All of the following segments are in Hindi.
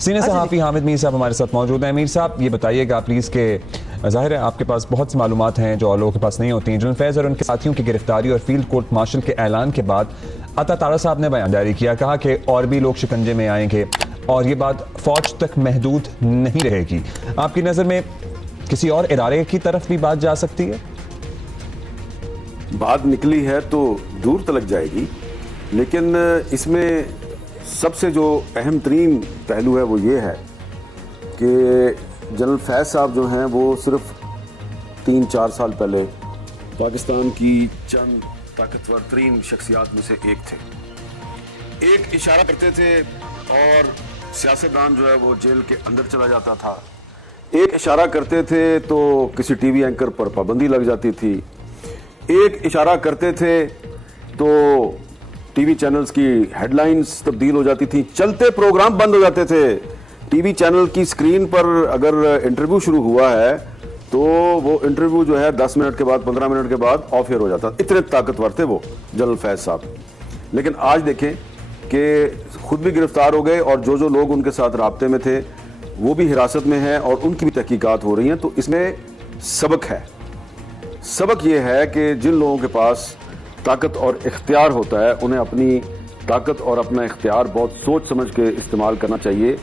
सीनियर सहाफ़ी हामिद मीर साहब हमारे साथ मौजूद हैं। मीर साहब, ये बताइएगा प्लीज़ कि ज़ाहिर है आपके पास बहुत सी मालूमात हैं जो लोगों के पास नहीं होती हैं। जनरल फैज़ और उनके साथियों की गिरफ्तारी और फील्ड कोर्ट मार्शल के ऐलान के बाद अता तारा साहब ने बयान जारी किया, कहा कि और भी लोग शिकंजे में आएंगे और ये बात फ़ौज तक महदूद नहीं रहेगी। आपकी नज़र में किसी और इदारे की तरफ भी बात जा सकती है? बात निकली है तो दूर तलक जाएगी, लेकिन इसमें सबसे जो अहम तरीन पहलू है वो ये है कि जनरल फैज़ साहब जो हैं वो सिर्फ 3-4 साल पहले पाकिस्तान की चंद ताकतवर तरीन शख्सियात में से एक थे। एक इशारा करते थे और सियासतदान जो है वो जेल के अंदर चला जाता था। एक इशारा करते थे तो किसी टीवी एंकर पर पाबंदी लग जाती थी। एक इशारा करते थे तो टीवी चैनल्स की हेडलाइंस तब्दील हो जाती थी, चलते प्रोग्राम बंद हो जाते थे। टीवी चैनल की स्क्रीन पर अगर इंटरव्यू शुरू हुआ है तो वो इंटरव्यू जो है 10 मिनट के बाद 15 मिनट के बाद ऑफ एयर हो जाता। इतने ताकतवर थे वो जनरल फैज़ साहब। लेकिन आज देखें कि खुद भी गिरफ्तार हो गए और जो लोग उनके साथ राब्ते में थे वो भी हिरासत में हैं और उनकी भी तहकीकात हो रही हैं। तो इसमें सबक है। सबक ये है कि जिन लोगों के पास ताकत और इख्तियार होता है उन्हें अपनी ताकत और अपना इख्तियार बहुत सोच समझ के इस्तेमाल करना चाहिए।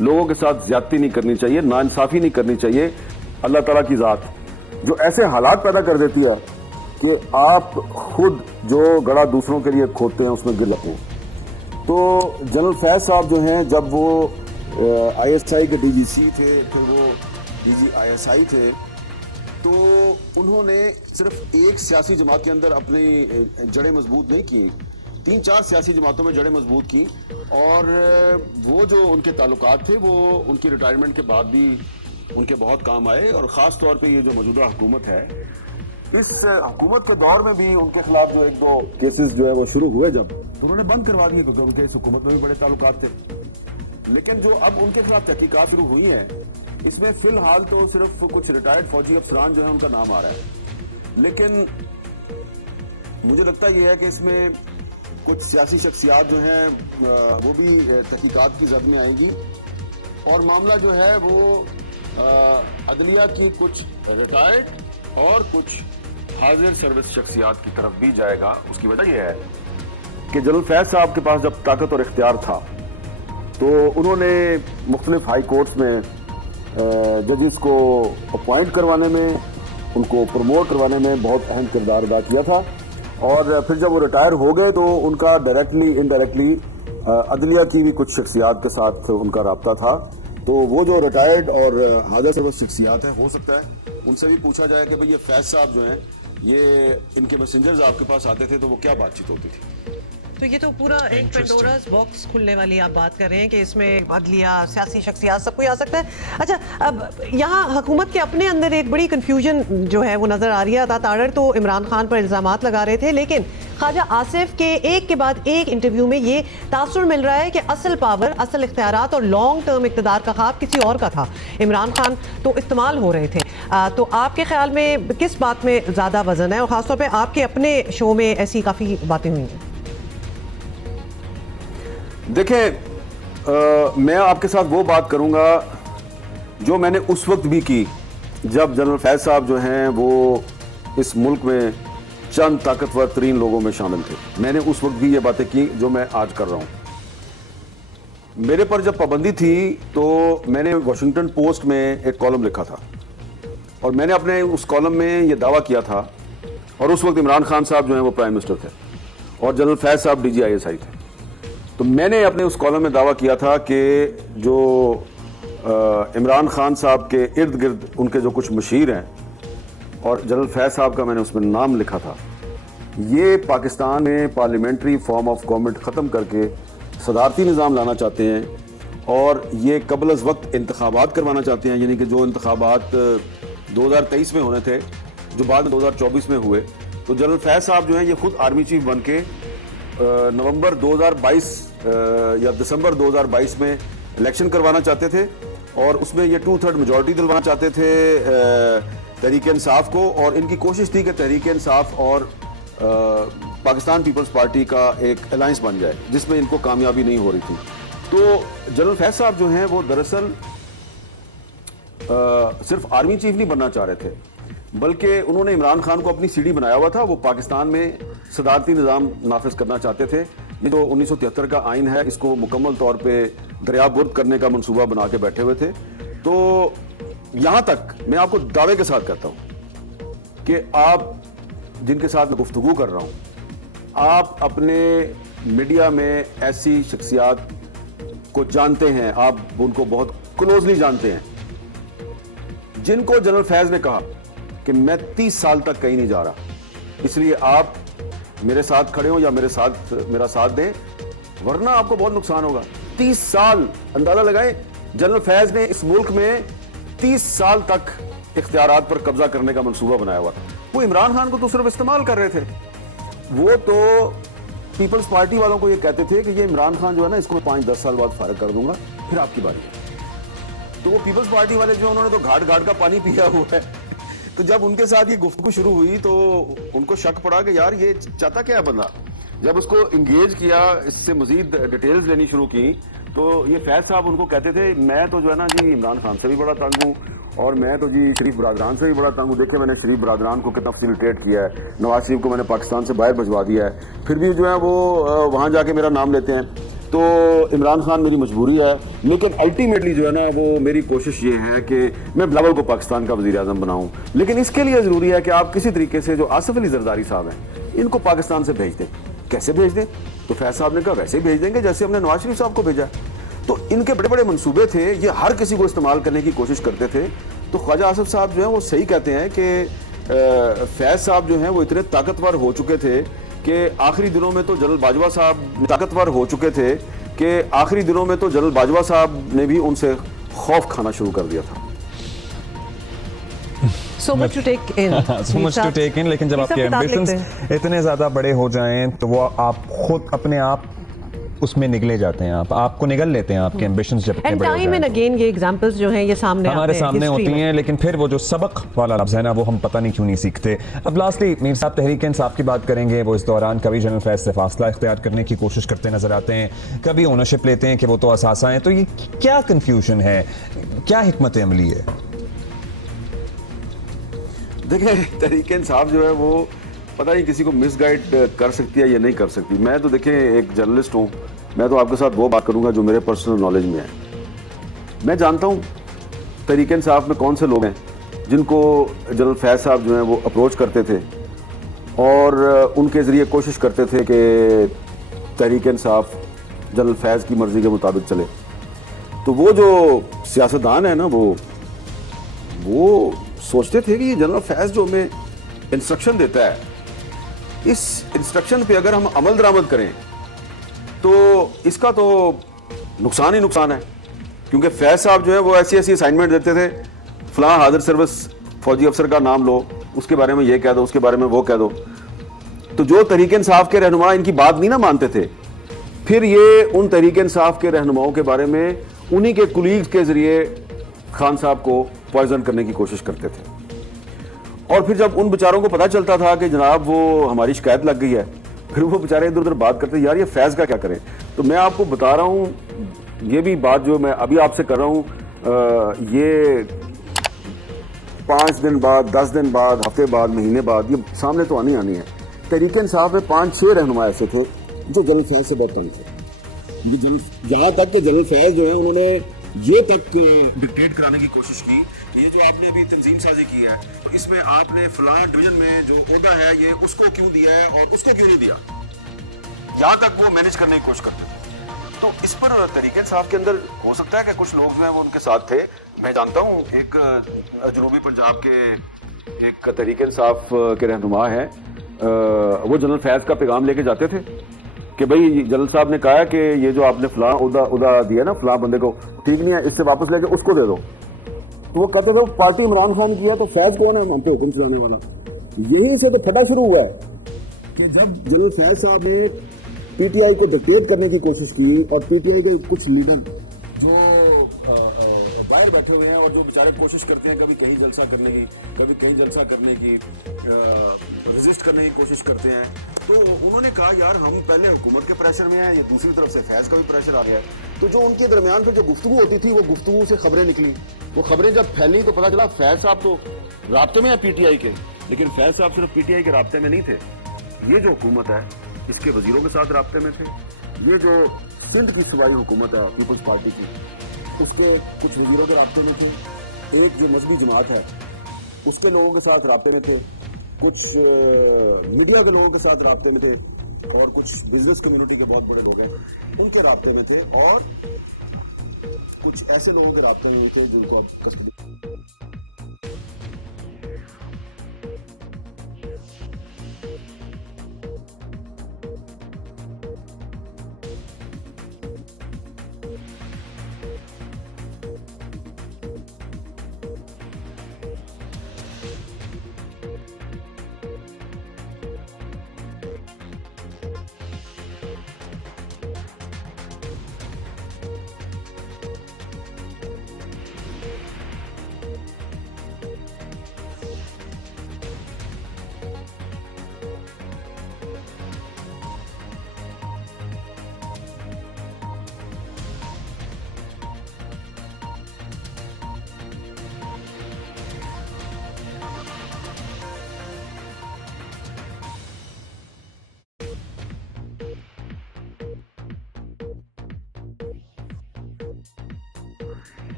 लोगों के साथ ज्यादती नहीं करनी चाहिए, नाइंसाफ़ी नहीं करनी चाहिए। अल्लाह ताला की ज़ात जो ऐसे हालात पैदा कर देती है कि आप खुद जो गड़ा दूसरों के लिए खोदते हैं उसमें गिर जाते हैं। तो जनरल फैज़ साहब जो हैं, जब वो ISI के DGC थे, फिर वो DG ISI थे, तो उन्होंने सिर्फ एक सियासी जमात के अंदर अपनी जड़ें मजबूत नहीं की, 3-4 सियासी जमातों में जड़ें मजबूत की। और वो जो उनके ताल्लुकात थे वो उनकी रिटायरमेंट के बाद भी उनके बहुत काम आए। और ख़ास तौर पे ये जो मौजूदा हुकूमत है, इस हुकूमत के दौर में भी उनके खिलाफ जो 1-2 केसेस जो है वो शुरू हुए जब, तो उन्होंने बंद करवा दिए क्योंकि उनके इस हुकूमत में भी बड़े ताल्लुकात थे। लेकिन जो अब उनके खिलाफ तहकीकात शुरू हुई है, इसमें फिलहाल तो सिर्फ कुछ रिटायर्ड फौजी अफसरान जो है उनका नाम आ रहा है। लेकिन मुझे लगता यह है कि इसमें कुछ सियासी शख्सियात जो हैं वो भी तहकीकात की जद में आएंगी और मामला जो है वो अदलिया की कुछ रिटायर्ड और कुछ हाजिर सर्विस शख्सियात की तरफ भी जाएगा। उसकी वजह यह है कि जनरल फैज़ साहब के पास जब ताकत और इख्तियार था तो उन्होंने मुख्तलिफ हाई कोर्ट्स में जजेस को अपॉइंट करवाने में, उनको प्रमोट करवाने में बहुत अहम किरदार अदा किया था। और फिर जब वो रिटायर हो गए तो उनका डायरेक्टली इनडायरेक्टली अदलिया की भी कुछ शख्सियात के साथ उनका राब्ता था। तो वो जो रिटायर्ड और हाजिर सर्विस शख्सियात है, हो सकता है उनसे भी पूछा जाए कि भाई ये फैज़ साहब जो हैं, ये इनके मैसेंजर्स आपके पास आते थे तो वो क्या बातचीत होती थी। तो ये तो पूरा एक पेंडोरास बॉक्स खुलने वाली आप बात कर रहे हैं कि इसमें अदलिया, सियासी शख्सियात सब कोई आ सकता है। अच्छा, अब यहाँ हुकूमत के अपने अंदर एक बड़ी कन्फ्यूजन जो है वो नज़र आ रही है। ताड़र तो इमरान खान पर इल्ज़ामात लगा रहे थे, लेकिन ख्वाजा आसिफ के एक के बाद एक इंटरव्यू में ये तासुर मिल रहा है कि असल पावर, असल इख्तियारात और लॉन्ग टर्म इक़्तिदार का ख्वाब किसी और का था। इमरान खान तो इस्तेमाल हो रहे थे। तो आपके ख्याल में किस बात में ज़्यादा वजन है, और ख़ासतौर पर आपके अपने शो में ऐसी काफ़ी बातें हुई हैं? देखें, मैं आपके साथ वो बात करूंगा जो मैंने उस वक्त भी की जब जनरल फैज़ साहब जो हैं वो इस मुल्क में चंद ताकतवर तरीन लोगों में शामिल थे। मैंने उस वक्त भी ये बातें की जो मैं आज कर रहा हूं। मेरे पर जब पाबंदी थी तो मैंने वॉशिंगटन पोस्ट में एक कॉलम लिखा था और मैंने अपने उस कॉलम में ये दावा किया था, और उस वक्त इमरान खान साहब जो हैं वो प्राइम मिनिस्टर थे और जनरल फैज़ साहब DG ISI थे। तो मैंने अपने उस कॉलम में दावा किया था कि जो इमरान खान साहब के इर्द गिर्द उनके जो कुछ मशीर हैं, और जनरल फैज़ साहब का मैंने उसमें नाम लिखा था, ये पाकिस्तान में पार्लियामेंट्री फॉर्म ऑफ गवर्नमेंट ख़त्म करके सदारती निज़ाम लाना चाहते हैं और ये कबल अज़ वक्त इंतखाबात करवाना चाहते हैं। यानी कि जो इंतखाबात 2023 में होने थे, जो बाद में 2024 में हुए, तो जनरल फैज़ साहब जो हैं ये खुद आर्मी चीफ बन के नवंबर 2022 या दिसंबर 2022 में इलेक्शन करवाना चाहते थे और उसमें ये 2/3 मेजॉरिटी दिलवाना चाहते थे तहरीक इंसाफ को। और इनकी कोशिश थी कि तहरीक इंसाफ और पाकिस्तान पीपल्स पार्टी का एक अलायंस बन जाए, जिसमें इनको कामयाबी नहीं हो रही थी। तो जनरल फैज साहब जो हैं वो दरअसल सिर्फ आर्मी चीफ नहीं बनना चाह रहे थे, बल्कि उन्होंने इमरान खान को अपनी सीढ़ी बनाया हुआ था। वो पाकिस्तान में सदारती निज़ाम नाफिज करना चाहते थे। ये जो 1973 का आइन है, इसको मुकम्मल तौर पे दरियाबुर्द करने का मंसूबा बना के बैठे हुए थे। तो यहाँ तक मैं आपको दावे के साथ कहता हूँ कि आप जिनके साथ मैं गुफ्तगू कर रहा हूँ, आप अपने मीडिया में ऐसी शख्सियात को जानते हैं, आप उनको बहुत क्लोजली जानते हैं, जिनको जनरल फैज ने कहा कि मैं 30 साल तक कहीं नहीं जा रहा, इसलिए आप मेरे साथ खड़े हो या मेरा साथ दें, वरना आपको बहुत नुकसान होगा। 30 साल अंदाजा लगाएं, जनरल फैज ने इस मुल्क में 30 साल तक इख्तियारात पर कब्जा करने का मंसूबा बनाया हुआ था। वो इमरान खान को तो सिर्फ इस्तेमाल कर रहे थे। वो तो पीपल्स पार्टी वालों को ये कहते थे कि ये इमरान खान जो है ना, इसको मैं 5-10 साल बाद फारिग कर दूंगा, फिर आपकी बारी है। तो वो पीपल्स पार्टी वाले जो उन्होंने तो घाट घाट का पानी पिया हुआ है। तो जब उनके साथ ये गुफ्तगू शुरू हुई तो उनको शक पड़ा कि यार ये चाहता क्या है बंदा। जब उसको इंगेज किया, इससे मजीद डिटेल्स लेनी शुरू की, तो ये फैज साहब उनको कहते थे मैं तो जो है ना जी इमरान खान से भी बड़ा तंग हूँ, और मैं तो जी शरीफ बरादरान से भी बड़ा तंग हूँ। देखिए मैंने शरीफ बरादरान को कितना फैसिलिटेट किया है, नवाज शरीफ को मैंने पाकिस्तान से बाहर भिजवा दिया है, फिर भी जो है वो वहाँ जाके मेरा नाम लेते हैं। तो इमरान खान मेरी मजबूरी है, लेकिन अल्टीमेटली जो है ना वो मेरी कोशिश ये है कि मैं बिलावल को पाकिस्तान का वज़ीर आज़म बनाऊं। लेकिन इसके लिए ज़रूरी है कि आप किसी तरीके से जो आसिफ अली जरदारी साहब हैं, इनको पाकिस्तान से भेज दें। कैसे भेज दें? तो फैज साहब ने कहा वैसे ही भेज देंगे जैसे हमने नवाज शरीफ साहब को भेजा। तो इनके बड़े बड़े मंसूबे थे, ये हर किसी को इस्तेमाल करने की कोशिश करते थे। तो ख्वाजा आसिफ साहब जो है वो सही कहते हैं कि फैज साहब जो हैं वो इतने ताकतवर हो चुके थे कि आखिरी दिनों में तो जनरल बाजवा साहब ताकतवर हो चुके थे कि आखिरी दिनों में तो जनरल बाजवा साहब ने भी उनसे खौफ खाना शुरू कर दिया था। So much to take in. So much to take in, लेकिन जब आपके एम्बिशंस इतने ज़्यादा बड़े हो जाएं तो वो आप खुद अपने आप उसमें निगले जाते हैं, आपको निगल लेते हैं आपके एम्बिशंस जब इतने And बड़े हो time and जाएं। again ये एग्जांपल्स जो हैं ये सामने हमारे आते हैं सामने history होती में। हैं, लेकिन फिर वो जो सबक वाला लफ्ज़ है ना, वो हम पता नहीं क्यों नहीं सीखते। अब लास्टली मीर साहब तहरीक इंसाफ की बात करेंगे। वो इस दौरान कभी जनरल फैज से फासला इख्तियार करने की कोशिश करते नजर आते हैं, कभी ओनरशिप लेते हैं कि वो तो असासा हैं। तो ये क्या कन्फ्यूजन है, क्या हिकमत अमली है? देखिए तहरीक इंसाफ जो है वो पता नहीं किसी को मिसगाइड कर सकती है या नहीं कर सकती। मैं तो देखें एक जर्नलिस्ट हूँ, मैं तो आपके साथ वो बात करूंगा जो मेरे पर्सनल नॉलेज में है। मैं जानता हूँ तहरीक इंसाफ में कौन से लोग हैं जिनको जनरल फैज साहब जो हैं वो अप्रोच करते थे और उनके ज़रिए कोशिश करते थे कि तहरीक इंसाफ जनरल फैज की मर्ज़ी के मुताबिक चले। तो वो जो सियासतदान है ना, वो सोचते थे कि ये जनरल फैज जो हमें इंस्ट्रक्शन देता है, इस इंस्ट्रक्शन पे अगर हम अमल दरामद करें तो इसका तो नुकसान ही नुकसान है। क्योंकि फैज साहब जो है वो ऐसी ऐसी असाइनमेंट देते थे, फलां हाजिर सर्विस फौजी अफसर का नाम लो, उसके बारे में ये कह दो, उसके बारे में वो कह दो। तो जो तहरीक इंसाफ के रहनुमा इनकी बात नहीं ना मानते थे, फिर ये उन तहरीक इंसाफ के रहनुमाओं के बारे में उन्हीं के कुलीग्स के जरिए खान साहब को पॉइजन करने की कोशिश करते थे। और फिर जब उन बेचारों को पता चलता था कि जनाब वो हमारी शिकायत लग गई है, फिर वो बेचारे इधर उधर बात करते, यार ये फैज का क्या करें। तो मैं आपको बता रहा हूँ, ये भी बात जो मैं अभी आपसे कर रहा हूँ, ये 5 दिन बाद, 10 दिन बाद, हफ्ते बाद, महीने बाद ये सामने तो आनी है। तहरीक इंसाफ में 5-6 रहनुमा ऐसे थे जो जनरल फैज से बहुत तंग थे। यहाँ तक कि जनरल फैज जो है उन्होंने ये तक डिक्टेट कराने की कोशिश की कि ये जो आपने अभी तंजीम साजी की है, तो इसमें आपने फलां डिवीजन में जो ओहदा है ये उसको क्यों दिया है और उसको क्यों नहीं दिया। यहाँ तक वो मैनेज करने की कोशिश करते थे। तो इस पर तहरीक इंसाफ के अंदर हो सकता है कि कुछ लोग जो हैं वो उनके साथ थे। मैं जानता हूँ एक जनूबी पंजाब के एक तहरीक इंसाफ के रहनुमा हैं, वो जनरल फैज का पैगाम लेके जाते थे कि भाई जनरल साहब ने कहा कि ये जो आपने फलां उदा दिया ना फलां बंदे को, ठीक नहीं है, इससे वापस लेके उसको दे दो। तो वो कहते थे पार्टी इमरान खान की है तो फैज कौन है हम पे हुक्म चलाने वाला। यहीं से तो फटा शुरू हुआ है कि जब जनरल फैज साहब ने पीटीआई को डिक्टेट करने की कोशिश की और पीटीआई के कुछ लीडर जो बाहर बैठे हुए हैं और जो बेचारे कोशिश करते हैं कभी कहीं जलसा करने की, कभी कहीं जलसा करने की, रेजिस्ट करने की कोशिश करते हैं। तो उन्होंने कहा यार हम पहले हुकूमत के प्रेशर में हैं, ये दूसरी तरफ से फैज का भी प्रेशर आ गया है। तो जो उनके दरमियान पर जो गुफ्तगू होती थी वो गुफ्तगू से खबरें निकली, वो खबरें जब फैली तो पता चला फैज साहब तो राब्ते में है पीटीआई के, लेकिन फैज साहब सिर्फ पीटीआई के राब्ते में नहीं थे, ये जो हुकूमत है इसके वजीरों के साथ राब्ते में थे। ये जो सिंध की सूबाई हुकूमत है पीपल्स पार्टी की, उसके कुछ वजीरों के राब्ते में थे। एक जो मजहबी जमात है उसके लोगों के साथ राब्ते में थे, कुछ मीडिया के लोगों के साथ राब्ते में थे, और कुछ बिजनेस कम्युनिटी के बहुत बड़े लोग हैं उनके राब्ते में थे, और कुछ ऐसे लोगों के राब्ते में थे जिनको आप कस्टडी